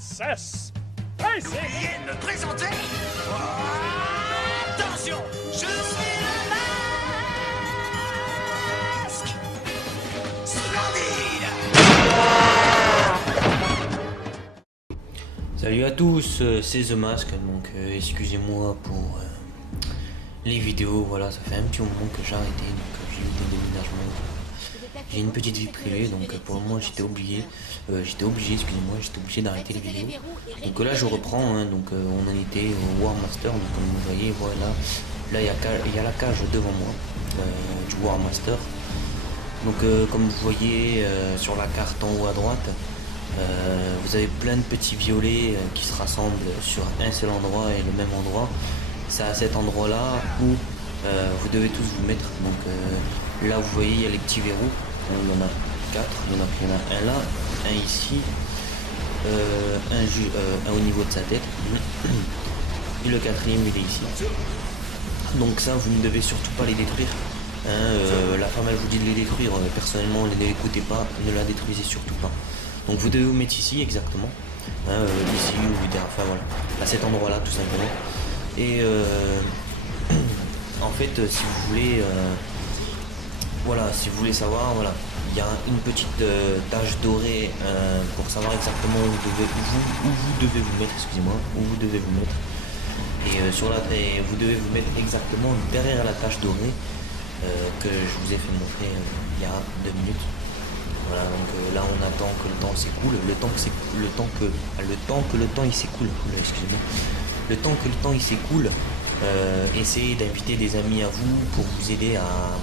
Princess. Hey, c'est... Veuillez me présenter. Attention, je suis le masque. Splendide. Salut à tous, c'est The Mask, donc excusez-moi pour les vidéos, voilà, ça fait un petit moment que j'ai arrêté, donc j'ai eu des déménagements, j'ai une petite vie privée, donc pour le moment j'étais obligé d'arrêter les vidéos. Donc là je reprends, hein, donc on en était au War Master, donc comme vous voyez, voilà, là il y a la cage devant moi, du War Master. Donc comme vous voyez sur la carte en haut à droite, vous avez plein de petits violets qui se rassemblent sur un seul endroit et le même endroit. C'est à cet endroit là où vous devez tous vous mettre. Donc là vous voyez il y a les petits verrous, il y en a 4, il y en a un là, un ici, un au niveau de sa tête et le quatrième il est ici. Donc ça vous ne devez surtout pas les détruire, hein, la femme elle vous dit de les détruire, personnellement ne l'écoutez pas, ne la détruisez surtout pas. Donc vous devez vous mettre ici exactement, hein, ici ou enfin voilà, à cet endroit là tout simplement. Et en fait si vous voulez voilà, si vous voulez savoir, voilà, il y a une petite tache dorée pour savoir exactement où vous devez vous mettre, excusez-moi, où vous devez vous mettre. Et vous devez vous mettre exactement derrière la tache dorée que je vous ai fait montrer il y a 2 minutes. Voilà, donc là on attend que le temps s'écoule, le temps il s'écoule, excusez-moi, le temps que le temps il s'écoule, essayez d'inviter des amis à vous pour vous aider à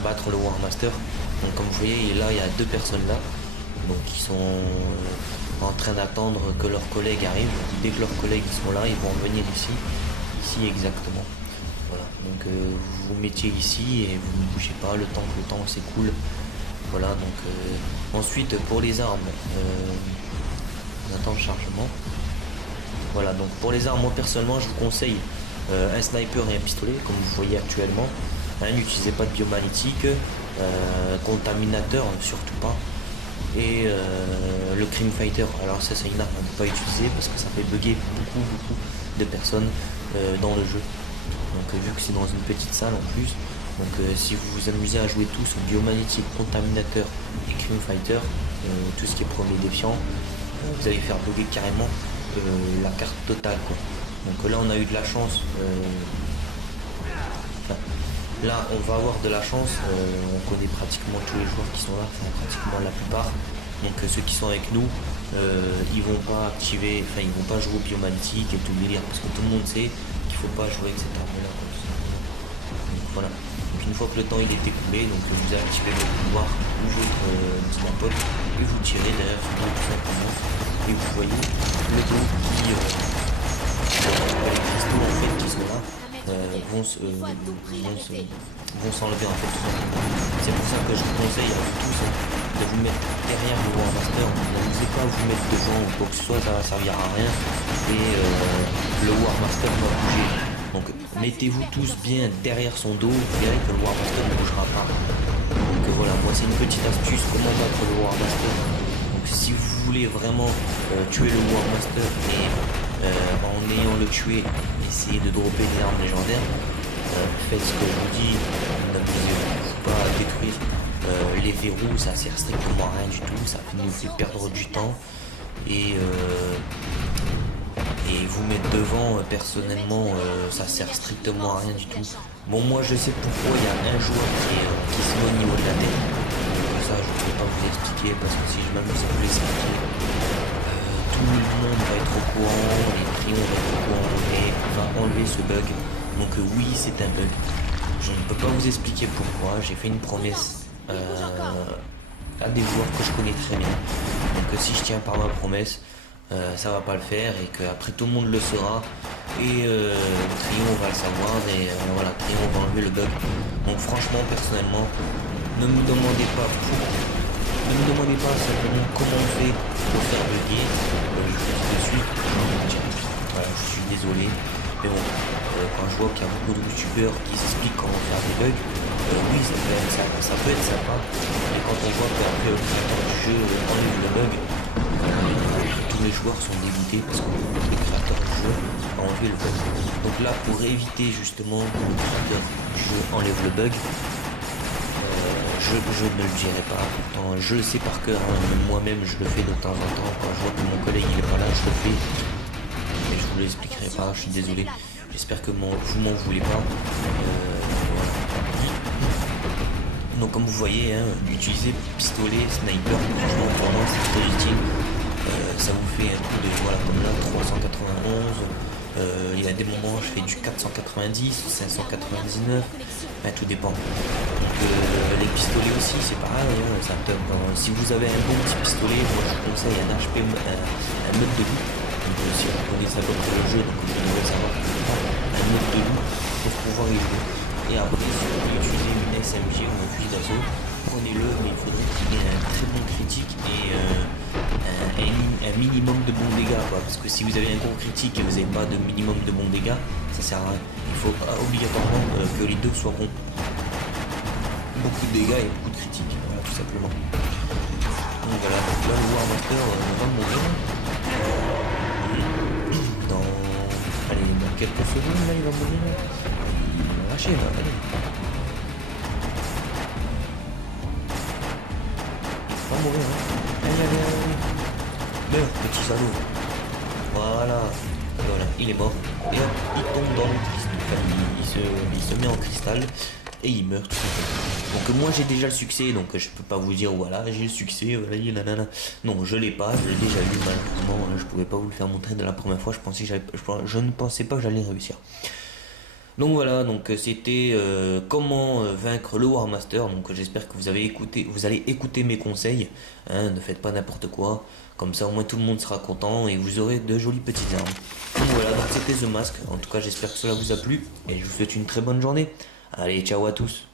battre le War Master. Donc comme vous voyez là il y a 2 personnes là, donc qui sont en train d'attendre que leurs collègues arrivent. Dès que leurs collègues sont là, ils vont venir ici exactement. Voilà, donc vous vous mettiez ici et vous ne bougez pas le temps que le temps s'écoule. Voilà, donc ensuite pour les armes, on attend le chargement. Voilà, donc pour les armes, moi personnellement je vous conseille un sniper et un pistolet comme vous voyez actuellement, hein, n'utilisez pas de biomagnétique, contaminateur surtout pas, et le crime fighter, alors ça c'est une arme à ne pas utiliser parce que ça fait bugger beaucoup de personnes dans le jeu, donc vu que c'est dans une petite salle en plus. Donc si vous vous amusez à jouer tous biomagnétique, contaminateur et crime fighter, tout ce qui est premier défiant, vous allez faire bugger carrément la carte totale quoi. Donc là on a eu de la chance, là on va avoir de la chance, on connaît pratiquement tous les joueurs qui sont là, enfin pratiquement la plupart. Donc ceux qui sont avec nous, ils vont pas activer, enfin ils vont pas jouer au biomagnétique et tout le délire, parce que tout le monde sait qu'il faut pas jouer avec cette arme là. Donc voilà. Une fois que le temps il est écoulé, donc vous activez votre pouvoir ou votre snap et vous tirez derrière ce dos tout simplement, et vous voyez le dos qui les cristaux en fait qui sont là vont s'enlever en fait tout simplement. C'est pour ça que je vous conseille à vous tous de vous mettre derrière le War Master. N'hésitez pas à vous mettre devant ou quoi que ce soit, ça va servir à rien et le War Master va bouger. Donc mettez-vous tous bien derrière son dos, vous verrez que le War Master ne bougera pas. Donc voilà, moi c'est une petite astuce comment battre le War Master. Donc si vous voulez vraiment tuer le War Master et en ayant le tué, essayez de dropper des armes légendaires, faites ce que je vous dis, n'amusez-vous pas à détruire les verrous, ça sert strictement à rien du tout, ça nous fait perdre du temps. Et vous mettre devant, personnellement, ça sert strictement à rien du tout. Bon, moi je sais pourquoi il y a un joueur qui se met au niveau de la tête. Ça, je ne vais pas vous expliquer parce que si je m'amuse à vous l'expliquer, tout le monde va être au courant, les crayons vont être au courant et on va enlever ce bug. Donc, oui, c'est un bug. Je ne peux pas vous expliquer pourquoi. J'ai fait une promesse à des joueurs que je connais très bien. Donc, si je tiens par ma promesse, ça va pas le faire et qu'après tout le monde le saura et Trion va le savoir et voilà, Trion va enlever le bug. Donc franchement personnellement ne me demandez pas simplement comment on fait pour faire bugger, je vous dis de suite, voilà, je suis désolé mais bon, quand je vois qu'il y a beaucoup de youtubeurs qui s'expliquent comment faire des bugs, oui ça peut être sympa, mais quand on voit qu'après au créateur du jeu enlève le bug, tout le les joueurs sont dégoûtés parce que le créateur du jeu a enlevé le bug. Donc là, pour éviter justement que le créateur du jeu enlève le bug, je ne le dirai pas. Pourtant, je le sais par cœur, hein. Moi-même je le fais de temps en temps. Quand je vois que mon collègue il est pas là, je le fais. Mais je vous l'expliquerai pas, je suis désolé. J'espère que vous m'en voulez pas. Donc comme vous voyez, hein, utiliser pistolet, sniper, franchement pour moi c'est très utile. Ça vous fait un coup de, voilà, comme là, 391. Il y a des moments je fais du 490, 599, tout dépend. Donc, les pistolets aussi c'est pareil, hein, ça top. Si vous avez un bon petit pistolet, moi je vous conseille un HP, un mode de loup. Donc, si vous prenez ça comme le jeu, donc vous devez savoir un mode de loup pour pouvoir y jouer. Et après, si vous voulez utiliser une SMG ou un fusil d'assaut, prenez-le, mais il faudrait qu'il y ait un très bon critique et un minimum de bons dégâts, quoi. Parce que si vous avez un gros critique et vous n'avez pas de minimum de bons dégâts, ça sert à rien. Il faut obligatoirement que les deux soient bons. Beaucoup de dégâts et beaucoup de critiques, voilà, tout simplement. Donc voilà, donc là le War Master va mourir. Dans quelques secondes, là, il va mourir. Il va lâcher, là, allez. Il va mourir, hein. Allez. Meurs, petit salaud. Voilà. Il est mort. Et hop, il tombe dans le cristal. Enfin, il se met en cristal et il meurt tout simplement. Donc moi j'ai déjà le succès, donc je peux pas vous dire voilà j'ai le succès, nanana. Non, je l'ai pas, je l'ai déjà eu malheureusement, je pouvais pas vous le faire montrer de la première fois, je ne pensais pas que j'allais réussir. Donc voilà, donc c'était comment vaincre le War Master. Donc j'espère que vous allez écouter mes conseils, hein, ne faites pas n'importe quoi, comme ça au moins tout le monde sera content et vous aurez de jolies petites armes. Donc voilà, donc c'était The Mask, en tout cas j'espère que cela vous a plu et je vous souhaite une très bonne journée. Allez, ciao à tous.